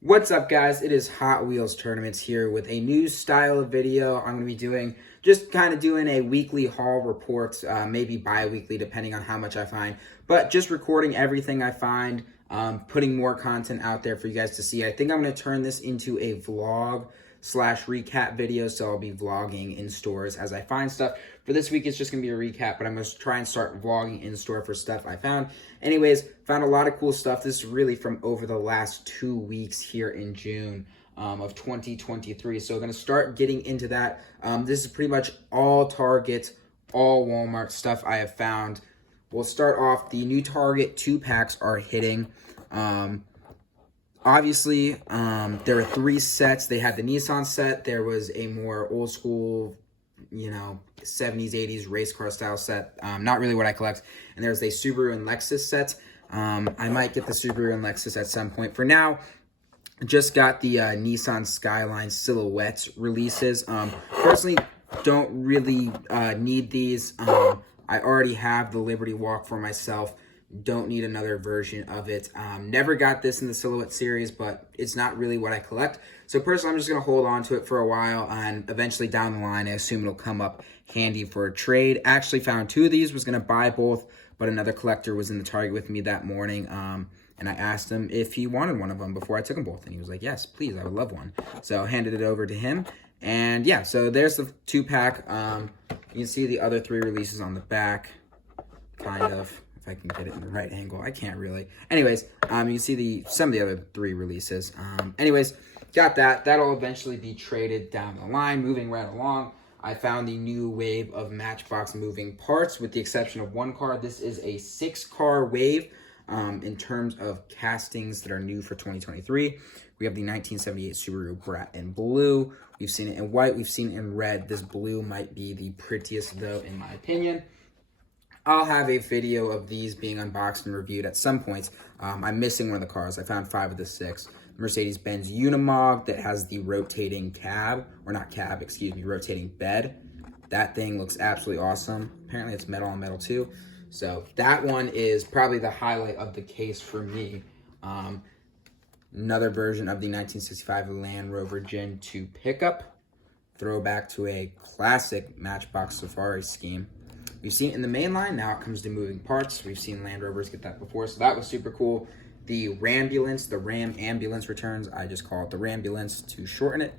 What's up, guys? It is Hot Wheels Tournaments here with a new style of video. I'm going to be doing a weekly haul report, maybe bi-weekly depending on how much I find, but just recording everything I find, putting more content out there for you guys to see. I think I'm going to turn this into a vlog slash recap video, so I'll be vlogging in stores as I find stuff. For this week, it's just going to be a recap, but I'm going to try and start vlogging in store for stuff I found. Anyways, found a lot of cool stuff. This is really from over the last 2 weeks here in June of 2023. So I'm going to start getting into that. This is pretty much all Target, all Walmart stuff I have found. We'll start off. The new Target 2-packs are hitting. Obviously, there are 3 sets. They had the Nissan set. There was a more old school, 70s, 80s race car style set. Not really what I collect. And there's a Subaru and Lexus set. I might get the Subaru and Lexus at some point. For now, just got the Nissan Skyline Silhouette releases. Personally, don't really need these. I already have the Liberty Walk for myself. Don't need another version of it. Never got this in the Silhouette series, but it's not really what I collect. So personally, I'm just going to hold on to it for a while, and eventually down the line, I assume it'll come up handy for a trade. Actually found 2 of these, was going to buy both, but another collector was in the Target with me that morning, and I asked him if he wanted one of them before I took them both, and he was like, yes, please, I would love one. So I handed it over to him, and yeah, so there's the 2-pack. You can see the other 3 releases on the back, kind of. If I can get it in the right angle. I can't really. Anyways, you can see some of the other 3 releases. Anyways, got that. That'll eventually be traded down the line. Moving right along, I found the new wave of Matchbox moving parts, with the exception of 1 car. This is a 6-car wave in terms of castings that are new for 2023. We have the 1978 Subaru Brat in blue. We've seen it in white. We've seen it in red. This blue might be the prettiest, though, in my opinion. I'll have a video of these being unboxed and reviewed at some points. I'm missing one of the cars. I found 5 of the 6. Mercedes-Benz Unimog that has the rotating rotating bed. That thing looks absolutely awesome. Apparently it's metal on metal too. So that one is probably the highlight of the case for me. Another version of the 1965 Land Rover Gen 2 pickup. Throwback to a classic Matchbox Safari scheme. We've seen it in the main line. Now it comes to moving parts. We've seen Land Rovers get that before, so that was super cool. The Rambulance, the Ram Ambulance returns. I just call it the Rambulance to shorten it.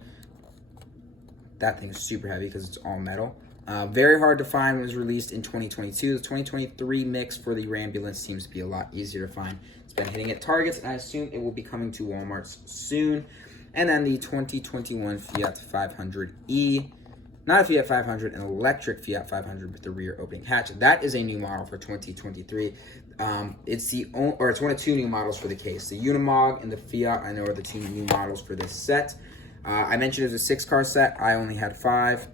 That thing is super heavy because it's all metal. Very hard to find when it was released in 2022. The 2023 mix for the Rambulance seems to be a lot easier to find. It's been hitting at Targets, and I assume it will be coming to Walmart's soon. And then the 2021 Fiat 500e. Not a Fiat 500, an electric Fiat 500 with the rear opening hatch. That is a new model for 2023. It's one of 2 new models for the case. The Unimog and the Fiat, I know, are the 2 new models for this set. I mentioned it was a 6-car set. I only had 5.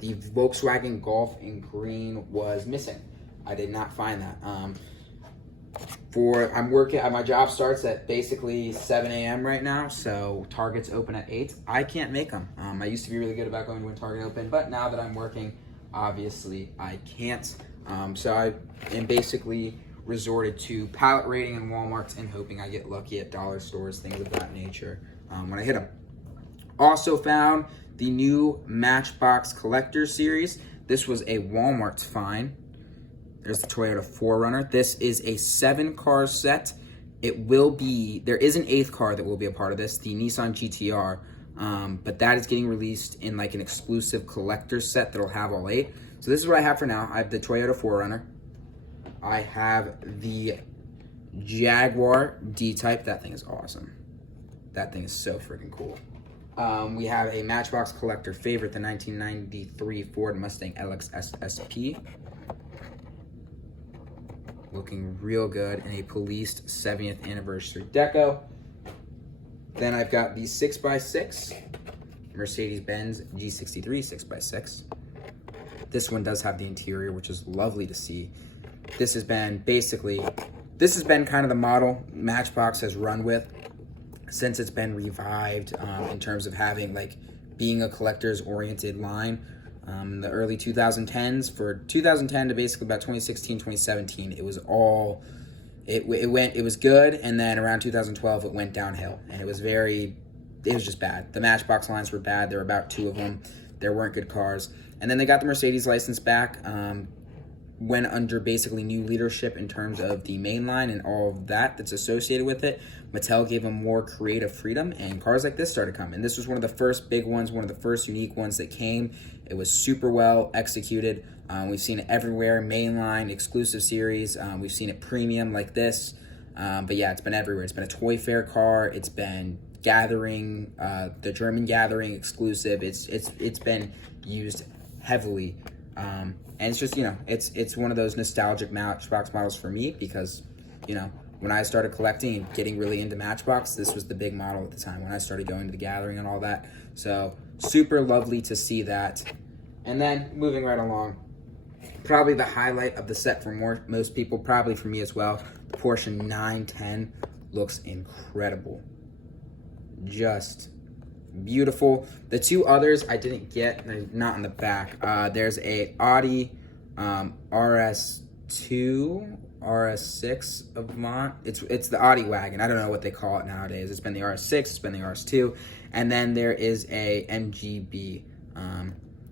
The Volkswagen Golf in green was missing. I did not find that. I'm working, my job starts at basically 7 a.m. right now, so Target's open at 8. I can't make them. I used to be really good about going to when Target open, but now that I'm working, obviously I can't. So I am basically resorted to pallet rating in Walmart and hoping I get lucky at dollar stores, things of that nature, when I hit them. Also found the new Matchbox Collector Series. This was a Walmart find. There's the Toyota 4Runner. This is a 7-car set. There is an 8th car that will be a part of this, the Nissan GTR, but that is getting released in like an exclusive collector set that'll have all 8. So this is what I have for now. I have the Toyota 4Runner. I have the Jaguar D-Type. That thing is awesome. That thing is so freaking cool. We have a Matchbox collector favorite, the 1993 Ford Mustang LX SP. Looking real good in a policed 70th anniversary deco. Then I've got the 6x6 Mercedes-Benz G63 6x6. This one does have the interior, which is lovely to see. This has been kind of the model Matchbox has run with since it's been revived, in terms of having being a collector's oriented line. In the early 2010s, for 2010 to basically about 2016, 2017, it was all it was good, and then around 2012 it went downhill, and it was just bad. The Matchbox lines were bad. There were about 2 of them. There weren't good cars. And then they got the Mercedes license back, went under basically new leadership in terms of the main line and all of that's associated with it. Mattel gave them more creative freedom, and cars like this started coming. This was one of the first big ones, one of the first unique ones that came. It was super well executed. We've seen it everywhere, mainline, exclusive series. We've seen it premium like this. But yeah, it's been everywhere. It's been a toy fair car. It's been Gathering, the German Gathering exclusive. It's been used heavily. And it's just, it's one of those nostalgic Matchbox models for me because, when I started collecting and getting really into Matchbox, this was the big model at the time when I started going to the Gathering and all that. So super lovely to see that. And then moving right along, probably the highlight of the set for most people, probably for me as well, the Porsche 910 looks incredible. Just beautiful. The 2 others I didn't get, they're not in the back. There's a Audi RS2, RS6 Avant. It's the Audi wagon. I don't know what they call it nowadays. It's been the RS6, it's been the RS2, and then there is a MGB.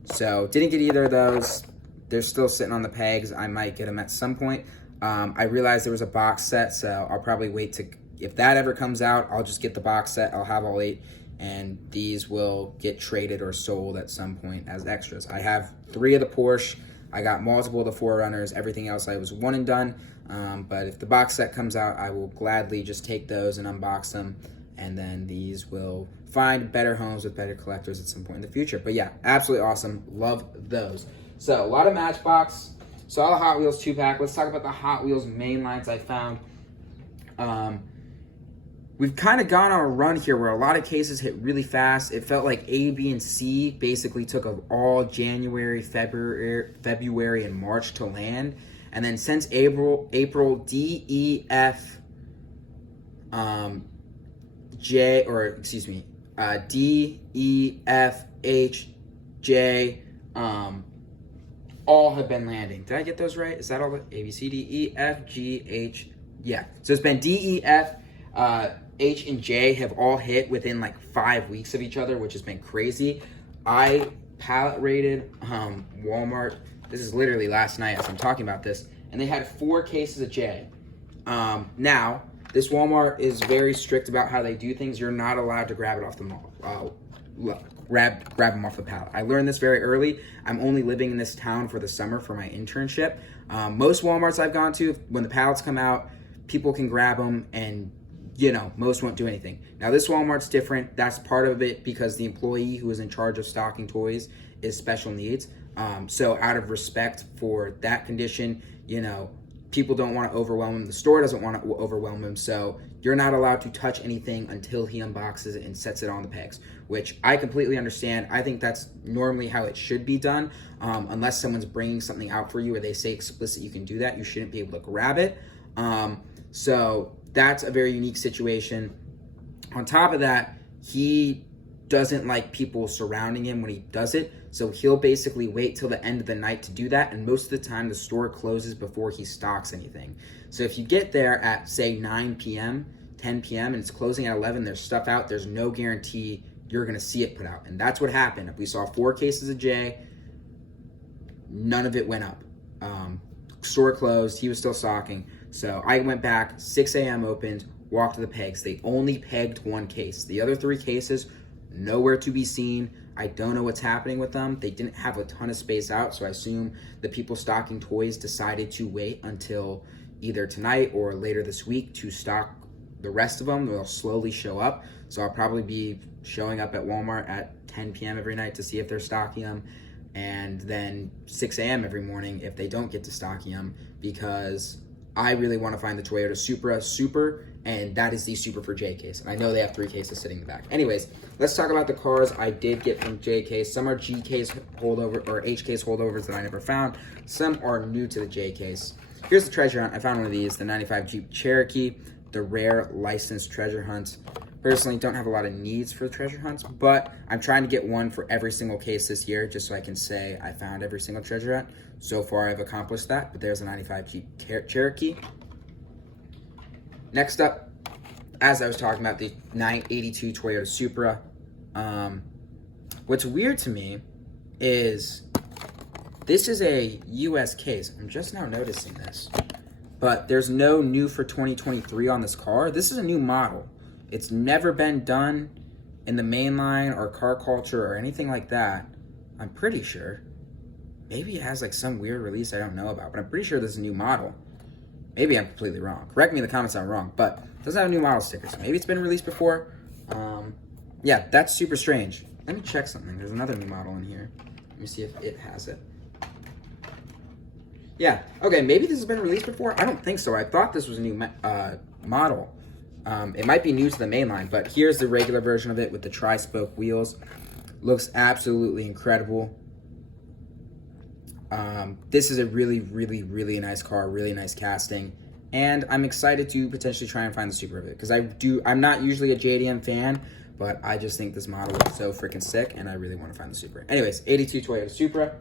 So didn't get either of those. They're still sitting on the pegs. I might get them at some point. I realized there was a box set, so I'll probably wait to, if that ever comes out, I'll just get the box set. I'll have all 8, and these will get traded or sold at some point as extras. I have 3 of the Porsche. I got multiple of the 4Runners. Everything else I was one and done. But if the box set comes out, I will gladly just take those and unbox them. And then these will find better homes with better collectors at some point in the future. But yeah, absolutely awesome. Love those. So a lot of Matchbox. Saw the Hot Wheels 2-pack. Let's talk about the Hot Wheels main lines I found. We've kind of gone on a run here where a lot of cases hit really fast. It felt like A, B, and C basically took of all January, February, and March to land. And then since April, D, E, F, D, E, F, H, J, all have been landing. Did I get those right? Is that all? A, B, C, D, E, F, G, H. Yeah. So it's been D, E, F, H, and J have all hit within like 5 weeks of each other, which has been crazy. I pallet rated Walmart. This is literally last night as I'm talking about this, and they had 4 cases of J. Now, this Walmart is very strict about how they do things. You're not allowed to grab it off the mall. Grab them off the pallet. I learned this very early. I'm only living in this town for the summer for my internship. Most Walmarts I've gone to, when the pallets come out, people can grab them and most won't do anything. Now this Walmart's different. That's part of it because the employee who is in charge of stocking toys is special needs. So out of respect for that condition, people don't want to overwhelm him. The store doesn't want to overwhelm him. So you're not allowed to touch anything until he unboxes it and sets it on the pegs, which I completely understand. I think that's normally how it should be done. Unless someone's bringing something out for you or they say explicit you can do that, you shouldn't be able to grab it. So that's a very unique situation. On top of that, he doesn't like people surrounding him when he does it. So he'll basically wait till the end of the night to do that. And most of the time the store closes before he stocks anything. So if you get there at say 9 p.m., 10 p.m. and it's closing at 11, there's stuff out, there's no guarantee you're going to see it put out. And that's what happened. If we saw 4 cases of J, none of it went up. Store closed, he was still stocking. So I went back, 6 a.m. opened, walked to the pegs. They only pegged 1 case. The other 3 cases, nowhere to be seen. I don't know what's happening with them. They didn't have a ton of space out, so I assume the people stocking toys decided to wait until either tonight or later this week to stock the rest of them. They'll slowly show up. So I'll probably be showing up at Walmart at 10 p.m. every night to see if they're stocking them. And then 6 a.m. every morning if they don't get to stocking them, because I really want to find the Toyota Supra Super, and that is the Super for J case. And I know they have 3 cases sitting in the back. Anyways, let's talk about the cars I did get from J case. Some are G case holdover or H case holdovers that I never found. Some are new to the J case. Here's the treasure hunt. I found one of these, the 95 Jeep Cherokee, the rare licensed treasure hunt. Personally, don't have a lot of needs for treasure hunts, but I'm trying to get one for every single case this year just so I can say I found every single treasure hunt. So far, I've accomplished that, but there's a 95 Jeep Cherokee. Next up, as I was talking about, the 982 Toyota Supra. What's weird to me is this is a US case. I'm just now noticing this. But there's no new for 2023 on this car. This is a new model. It's never been done in the mainline or car culture or anything like that. I'm pretty sure. Maybe it has like some weird release I don't know about, but I'm pretty sure this is a new model. Maybe I'm completely wrong. Correct me in the comments if I'm wrong, but it doesn't have a new model sticker. So maybe it's been released before. Yeah, that's super strange. Let me check something. There's another new model in here. Let me see if it has it. Yeah, okay, maybe this has been released before. I don't think so. I thought this was a new model. It might be new to the mainline, but here's the regular version of it with the tri-spoke wheels. Looks absolutely incredible. This is a really, really, really nice car, really nice casting. And I'm excited to potentially try and find the Supra of it. Because I'm not usually a JDM fan, but I just think this model is so freaking sick, and I really want to find the Supra. Anyways, 82 Toyota Supra.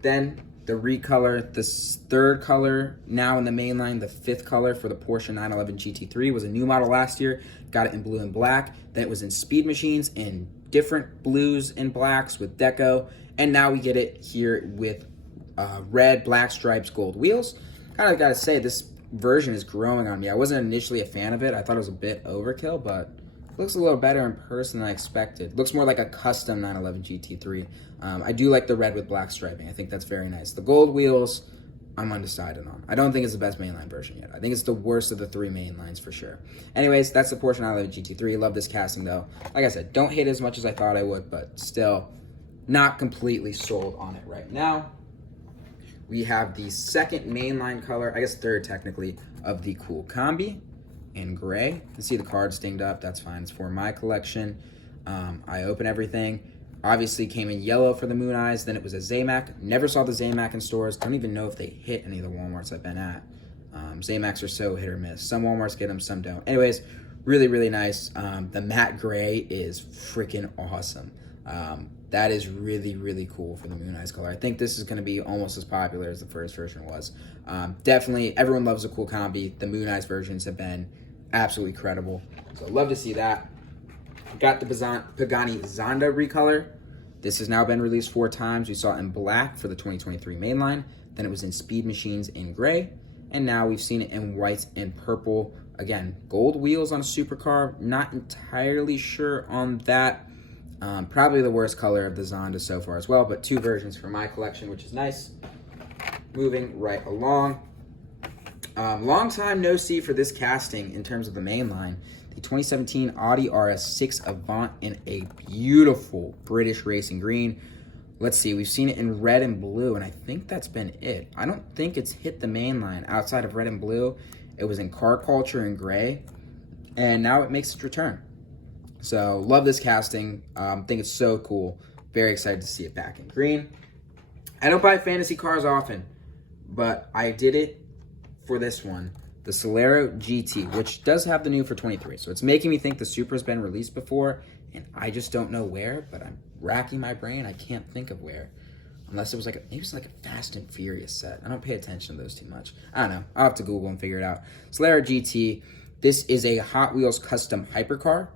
Then the recolor, the third color, now in the mainline, the fifth color for the Porsche 911 GT3 was a new model last year. Got it in blue and black. Then it was in Speed Machines in different blues and blacks with deco. And now we get it here with red, black stripes, gold wheels. Kind of got to say, this version is growing on me. I wasn't initially a fan of it. I thought it was a bit overkill, but it looks a little better in person than I expected. Looks more like a custom 911 GT3. I do like the red with black striping. I think that's very nice. The gold wheels, I'm undecided on. I don't think it's the best mainline version yet. I think it's the worst of the three mainlines for sure. Anyways, that's the Porsche 911 GT3. Love this casting though. Like I said, don't hate it as much as I thought I would, but still not completely sold on it right now. We have the second mainline color, I guess third technically, of the Cool Combi in gray. You can see the card's dinged up. That's fine. It's for my collection. I open everything. Obviously came in yellow for the Moon Eyes. Then it was a Zamac. Never saw the Zamac in stores. Don't even know if they hit any of the Walmarts I've been at. Zamacs are so hit or miss. Some Walmarts get them, some don't. Anyways, really, really nice. The matte gray is freaking awesome. That is really, really cool for the Moon Eyes color. I think this is going to be almost as popular as the first version was. Definitely, everyone loves a Cool Combi. The Moon Eyes versions have been absolutely credible. So love to see that. Got the Pagani Zonda recolor. This has now been released 4 times. We saw it in black for the 2023 mainline. Then it was in Speed Machines in gray. And now we've seen it in white and purple. Again, gold wheels on a supercar. Not entirely sure on that. Probably the worst color of the Zonda so far as well, but 2 versions for my collection, which is nice. Moving right along. Long time no see for this casting in terms of the mainline. The 2017 Audi RS6 Avant in a beautiful British racing green. Let's see, we've seen it in red and blue, and I think that's been it. I don't think it's hit the mainline outside of red and blue. It was in car culture in gray, and now it makes its return. So love this casting. Think it's so cool. Very excited to see it back in green. I don't buy fantasy cars often, but I did it for this one, the Solero GT, which does have the new for 23. So it's making me think the Supra's been released before, and I just don't know where, but I'm racking my brain. I can't think of where. Unless it was maybe it's like a Fast and Furious set. I don't pay attention to those too much. I don't know. I'll have to Google and figure it out. Solero GT. This is a Hot Wheels custom hypercar.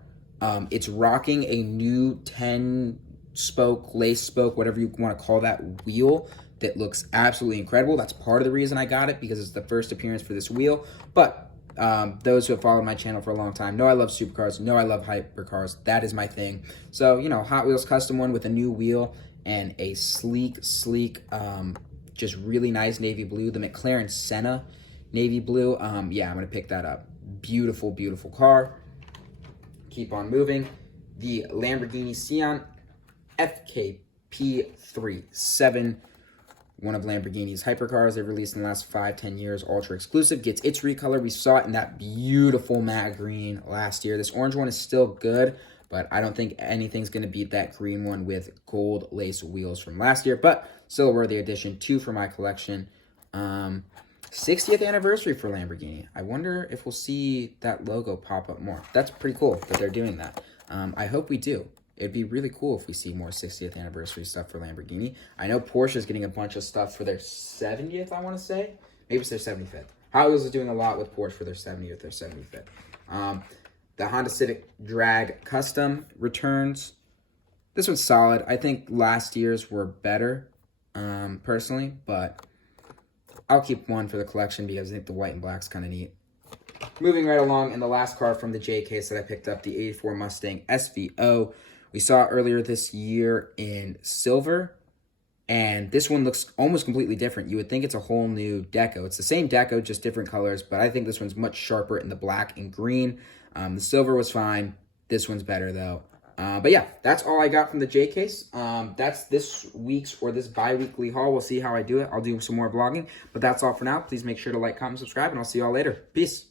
It's rocking a new 10-spoke, lace spoke, whatever you want to call that wheel that looks absolutely incredible. That's part of the reason I got it, because it's the first appearance for this wheel. But those who have followed my channel for a long time know I love supercars, know I love hypercars. That is my thing. So, you know, Hot Wheels custom one with a new wheel and a sleek, just really nice navy blue. The McLaren Senna navy blue. Yeah, I'm going to pick that up. Beautiful, beautiful car. Keep on moving. The Lamborghini Sian FKP37, one of Lamborghini's hypercars they've released in the last 5-10 years, ultra exclusive, gets its recolor. We saw it in that beautiful matte green last year. This orange one is still good, but I don't think anything's going to beat that green one with gold lace wheels from last year, but still a worthy addition. 2 for my collection. 60th anniversary for Lamborghini. I wonder if we'll see that logo pop up more. That's pretty cool that they're doing that. I hope we do. It'd be really cool if we see more 60th anniversary stuff for Lamborghini. I know Porsche is getting a bunch of stuff for their 70th, I want to say. Maybe it's their 75th. Hot Wheels is doing a lot with Porsche for their 70th or 75th. The Honda Civic Drag Custom returns. This one's solid. I think last year's were better, personally, but I'll keep one for the collection because I think the white and black's kind of neat. Moving right along, and the last car from the J case that I picked up, the 84 Mustang SVO. We saw it earlier this year in silver, and this one looks almost completely different. You would think it's a whole new deco. It's the same deco, just different colors, but I think this one's much sharper in the black and green. The silver was fine. This one's better, though. But yeah, that's all I got from the J case. That's this week's or this bi-weekly haul. We'll see how I do it. I'll do some more vlogging, but that's all for now. Please make sure to like, comment, subscribe, and I'll see y'all later. Peace.